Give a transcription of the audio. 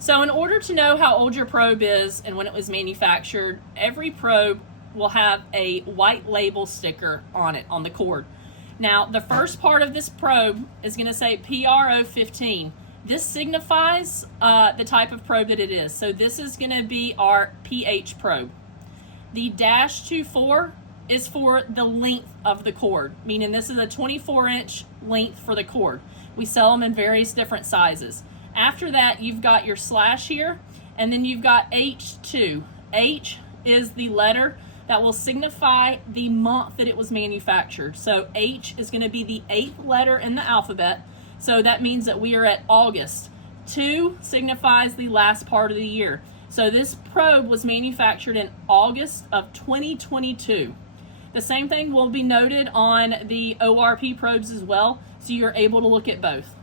So in order to know how old your probe is and when it was manufactured, every probe will have a white label sticker on it, on the cord. Now, the first part of this probe is going to say PRO15. This signifies the type of probe that it is. So this is going to be our pH probe. The -24 is for the length of the cord, meaning this is a 24-inch length for the cord. We sell them in various different sizes. After that, you've got your slash here, and then you've got H2. H is the letter that will signify the month that it was manufactured. So H is going to be the 8th letter in the alphabet. So that means that we are at August. 2 signifies the last part of the year. So this probe was manufactured in August of 2022. The same thing will be noted on the ORP probes as well, so you're able to look at both.